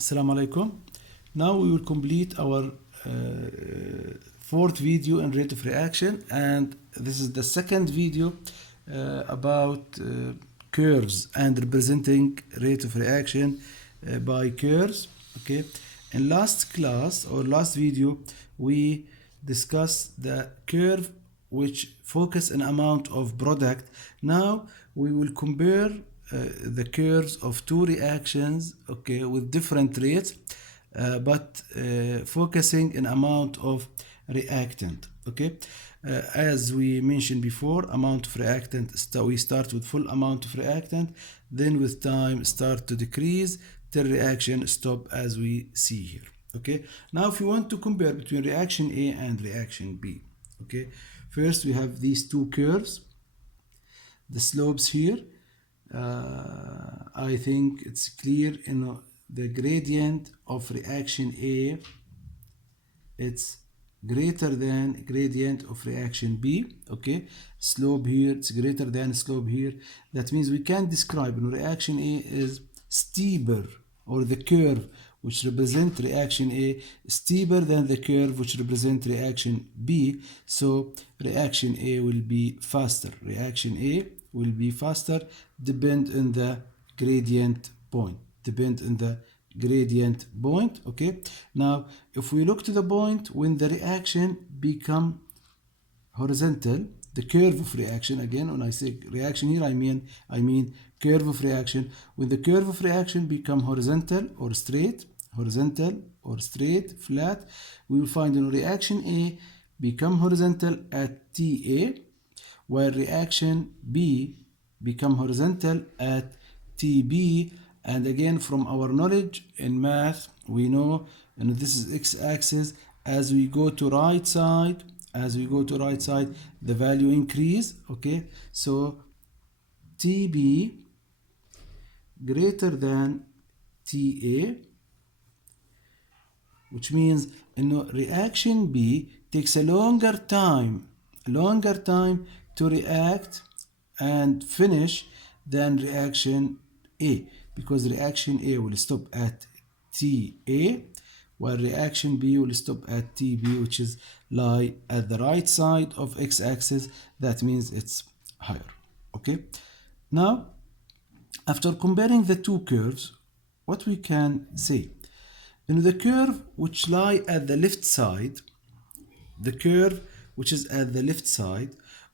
Assalamu alaikum. Now we will complete our fourth video in rate of reaction, and this is the second video about curves and representing rate of reaction by curves. Okay, in last class or last video we discussed the curve which focus an amount of product. Now we will compare the curves of two reactions, okay, with different rates, but focusing an amount of reactant. Okay, as we mentioned before, amount of reactant, we start with full amount of reactant, then with time start to decrease till reaction stop, as we see here. Okay, now if you want to compare between reaction A and reaction B, okay, first we have these two curves, the slopes here. I think it's clear, the gradient of reaction A, it's greater than gradient of reaction B. Okay, slope here, it's greater than slope here. That means we can describe reaction A is steeper, or the curve which represent reaction A steeper than the curve which represent reaction B. So reaction A will be faster. Reaction A will be faster, depend on the gradient point. Okay, now if we look to the point when the reaction become horizontal, the curve of reaction, again when I say reaction here, I mean curve of reaction. When the curve of reaction become horizontal or straight, flat, we will find reaction A become horizontal at TA, while reaction B become horizontal at TB. And again, from our knowledge in math, we know, and this is x-axis, as we go to right side, the value increase. Okay, so TB greater than TA, which means reaction B takes a longer time to react and finish than reaction A, because reaction A will stop at TA, while reaction B will stop at TB, which is lie at the right side of x-axis. That means it's higher. Okay, now after comparing the two curves, what we can say, the curve which lie at the left side,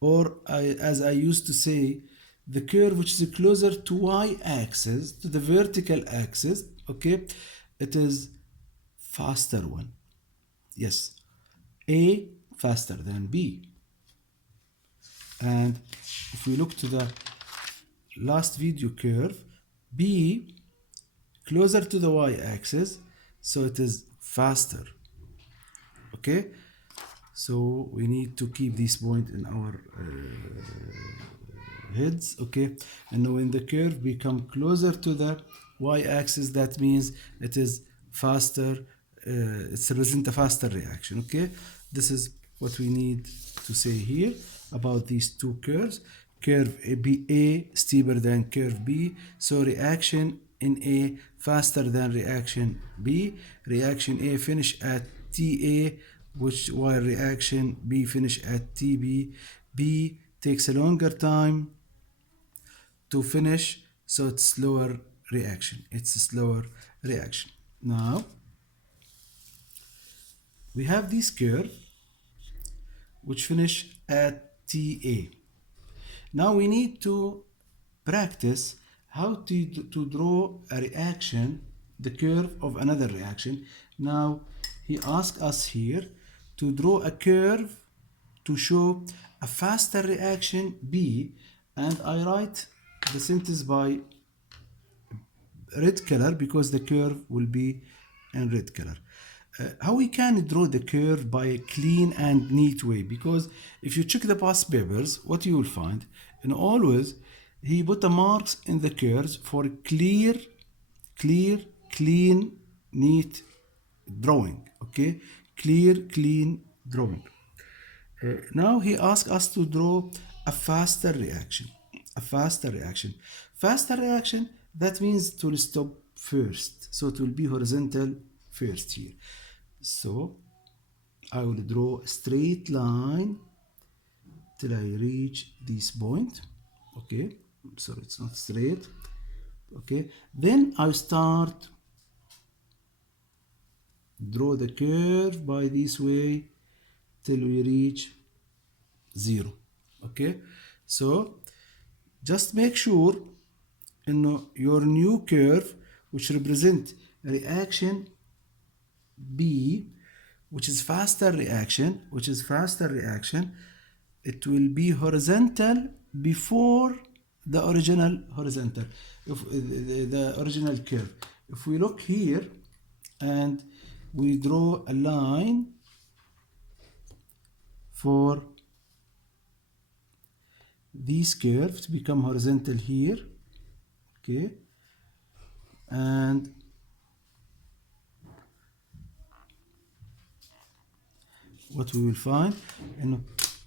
or as I used to say, the curve which is closer to y-axis, to the vertical axis, okay, it is faster one. Yes, A faster than B. And if we look to the last video curve, B closer to the y-axis, so it is faster. Okay, so we need to keep this point in our heads. Okay, and when the curve become closer to the y-axis, that means it is faster, it's represent a faster reaction. Okay, this is what we need to say here about these two curves. Curve A steeper than curve B, so reaction in A faster than reaction B. Reaction A finish at TA, while reaction B finish at TB. B takes a longer time to finish, so it's slower reaction. Now we have this curve which finish at TA. Now we need to practice how to draw a reaction, the curve of another reaction. Now he asked us here to draw a curve to show a faster reaction B, and I write the sentence by red color because the curve will be in red color. How we can draw the curve by a clean and neat way, because if you check the past papers, what you will find, and always he put the marks in the curves for clear, clean, neat drawing. Okay, clear, clean drawing. Now he asked us to draw a faster reaction. That means to stop first. So it will be horizontal first here. So I will draw a straight line till I reach this point. Okay, sorry, it's not straight. Okay, then I start draw the curve by this way till we reach 0. Okay, so just make sure in your new curve, which represent reaction B, which is faster reaction, it will be horizontal before the original horizontal, if the original curve. If we look here and we draw a line for this curve to become horizontal here, okay, and what we will find,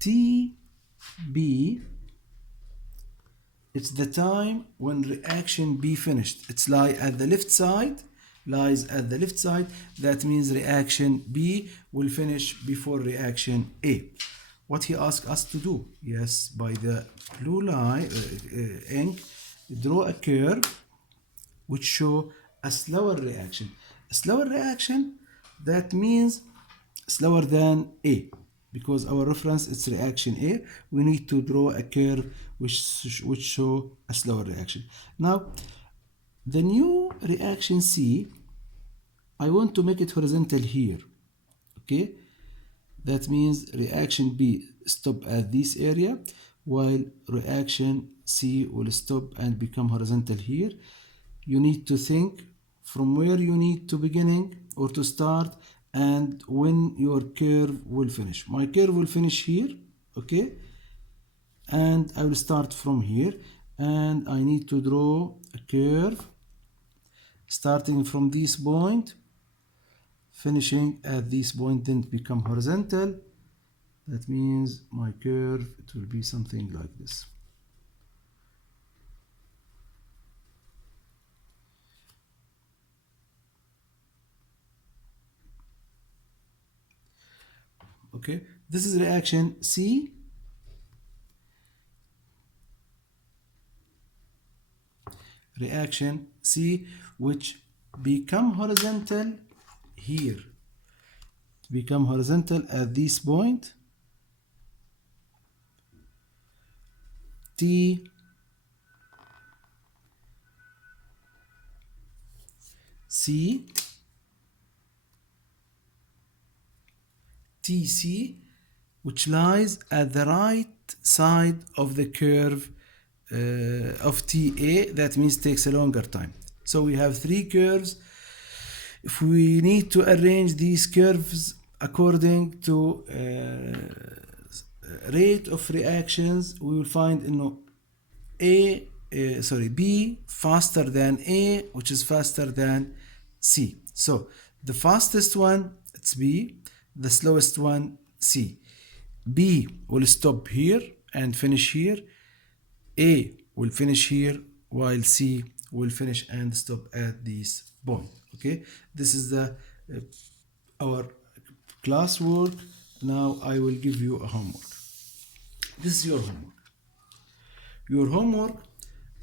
TB, it's the time when reaction B finished. It's lies at the left side. That means reaction B will finish before reaction A. What he asked us to do, yes, by the blue line ink, draw a curve which show a slower reaction. A slower reaction, that means slower than A, because our reference is reaction A. We need to draw a curve which show a slower reaction. Now, the new reaction C, I want to make it horizontal here. Okay, that means reaction B stop at this area, while reaction C will stop and become horizontal here. You need to think from where you need to beginning or to start and when your curve will finish. My curve will finish here, okay, and I will start from here, and I need to draw a curve starting from this point, finishing at this point, then become horizontal. That means my curve, it will be something like this. Okay, this is reaction C. Reaction C, which become horizontal here, become horizontal at this point. T C TC, which lies at the right side of the curve of TA. That means takes a longer time. So we have three curves. If we need to arrange these curves according to rate of reactions, we will find B faster than A, which is faster than C. So the fastest one, it's B, the slowest one, C. B will stop here and finish here. A will finish here, while C will finish and stop at this point. Okay, this is the our classwork. Now I will give you a homework. This is your homework. Your homework,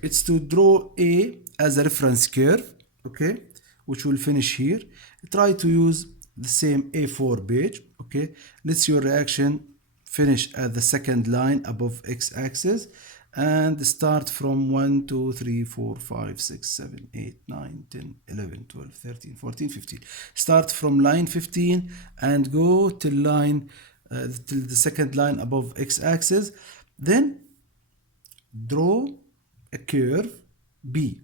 it's to draw A as a reference curve, okay, which will finish here. Try to use the same A4 page, okay. Let's your reaction finish at the second line above x-axis and start from 1, 2, 3, 4, 5, 6, 7, 8, 9, 10, 11, 12, 13, 14, 15. Start from line 15 and go till line till the second line above x-axis. Then draw a curve B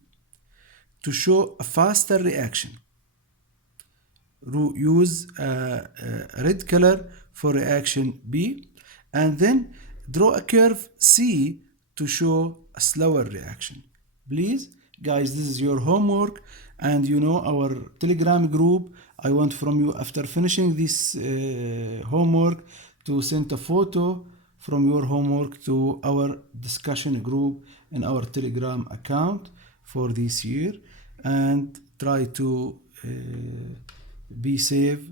to show a faster reaction. Use a red color for reaction B, and then draw a curve C to show a slower reaction. Please, guys, this is your homework, and you know our Telegram group. I want from you, after finishing this homework, to send a photo from your homework to our discussion group in our Telegram account for this year, and try to be safe.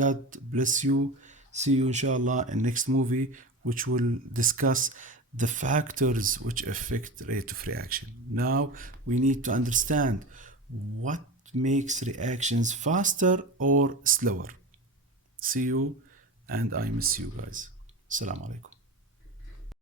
God bless you. See you inshallah in next movie, which will discuss the factors which affect rate of reaction. Now we need to understand what makes reactions faster or slower. See you, and I miss you guys. Assalamu alaikum.